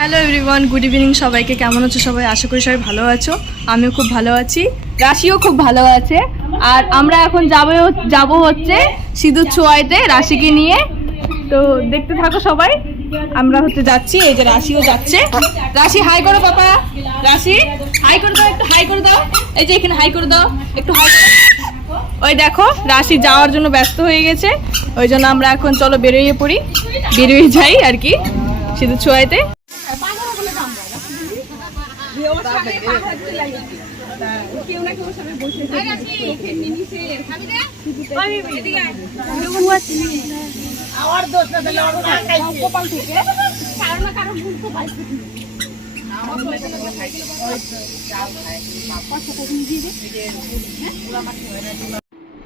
Hello everyone, good evening. সবাইকে কেমন আছো সবাই? আশা করি সবাই ভালো আছো। আমিও খুব ভালো আছি, রাশিও খুব ভালো আছে। আর আমরা এখন যাব হচ্ছে সিঁদুর ছোঁয়াইতে রাশিকে নিয়ে। তো দেখতে থাকো সবাই, আমরা যাচ্ছি। এই যে রাশিও যাচ্ছে। রাশি হাই করো পাপা, রাশি হাই করে দাও, একটু হাই করে দাও। এই যে এখানে হাই করে দাও, একটু হাই করে। ওই দেখো রাশি যাওয়ার জন্য ব্যস্ত হয়ে গেছে, ওই জন্য আমরা এখন চলো বেরিয়ে যাই আর কি সিঁদুর ছোঁয়াইতে।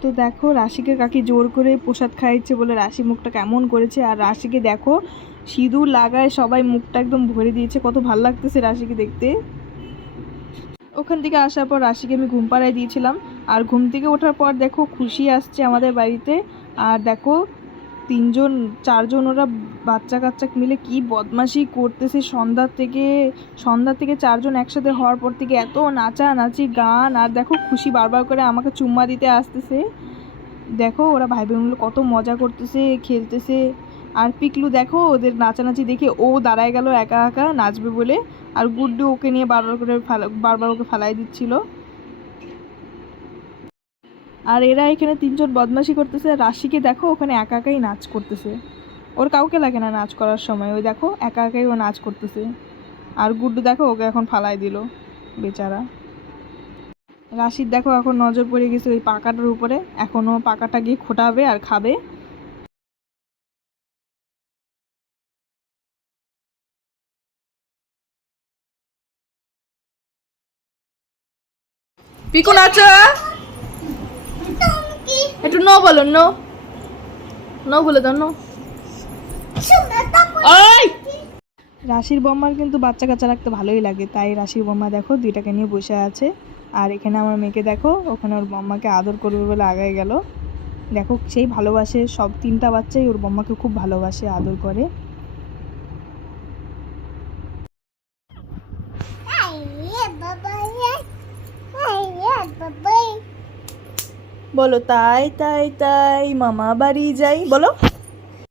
তো দেখো রাশিকে কাকি জোর করে প্রসাদ খাইছে বলে রাশি মুখটা কেমন করেছে। আর রাশিকে দেখো সিঁদুর লাগায় সবাই মুখটা একদম ভরে দিয়েছে, কত ভালো লাগতেছে রাশিকে দেখতে। ওখান থেকে আসার পর রাশিকে আমি ঘুম পাড়ায় দিয়েছিলাম। আর ঘুম থেকে ওঠার পর দেখো খুশি আসছে আমাদের বাড়িতে। আর দেখো চারজন ওরা বাচ্চা কাচ্চা মিলে কি বদমাশি করতেছে। সন্ধ্যা থেকে চারজন একসাথে হওয়ার পর থেকে এত নাচানাচি গান। আর দেখো খুশি বারবার করে আমাকে চুম্মা দিতে আসতেছে। দেখো ওরা ভাই বোনগুলো কত মজা করতেছে, খেলতেছে। আর পিকলু দেখো ওদের নাচানাচি দেখে ও দাঁড়ায় গেল একা একা নাচবে বলে। আর গুড্ডু ওকে নিয়ে বারবার ওকে ফালাই দিচ্ছিল। আর এরা এখানে তিনজন বদমাশি করতেছে। রাশিকে দেখো ওখানে একা একাই নাচ করতেছে, ওর কাউকে লাগে না নাচ করার সময়। ওই দেখো একা একাই ও নাচ করতেছে। আর গুড্ডু দেখো ওকে এখন ফালাই দিল বেচারা। রাশির দেখো এখন নজর পড়ে গেছে ওই পাকাটার উপরে, এখনও পাকাটা গিয়ে খোটাবে আর খাবে। পিকু নাচো, একটু নো বলো, নো নো বলে দাও, নো। রাশির বম্মার কিন্তু বাচ্চা কাচ্চা রাখতে ভালোই লাগে, তাই রাশির বম্মা দেখো দুইটাকে নিয়ে বসে আছে। আর এখানে আমার মেয়েকে দেখো ওখানে ওর বম্মাকে আদর করবে বলে আগায় গেল। দেখো সেই ভালোবাসে, সব তিনটা বাচ্চাই ওর বম্মাকে খুব ভালোবাসে, আদর করে। বলো তাই তাই তাই মামা বাড়ি যাই, বলো।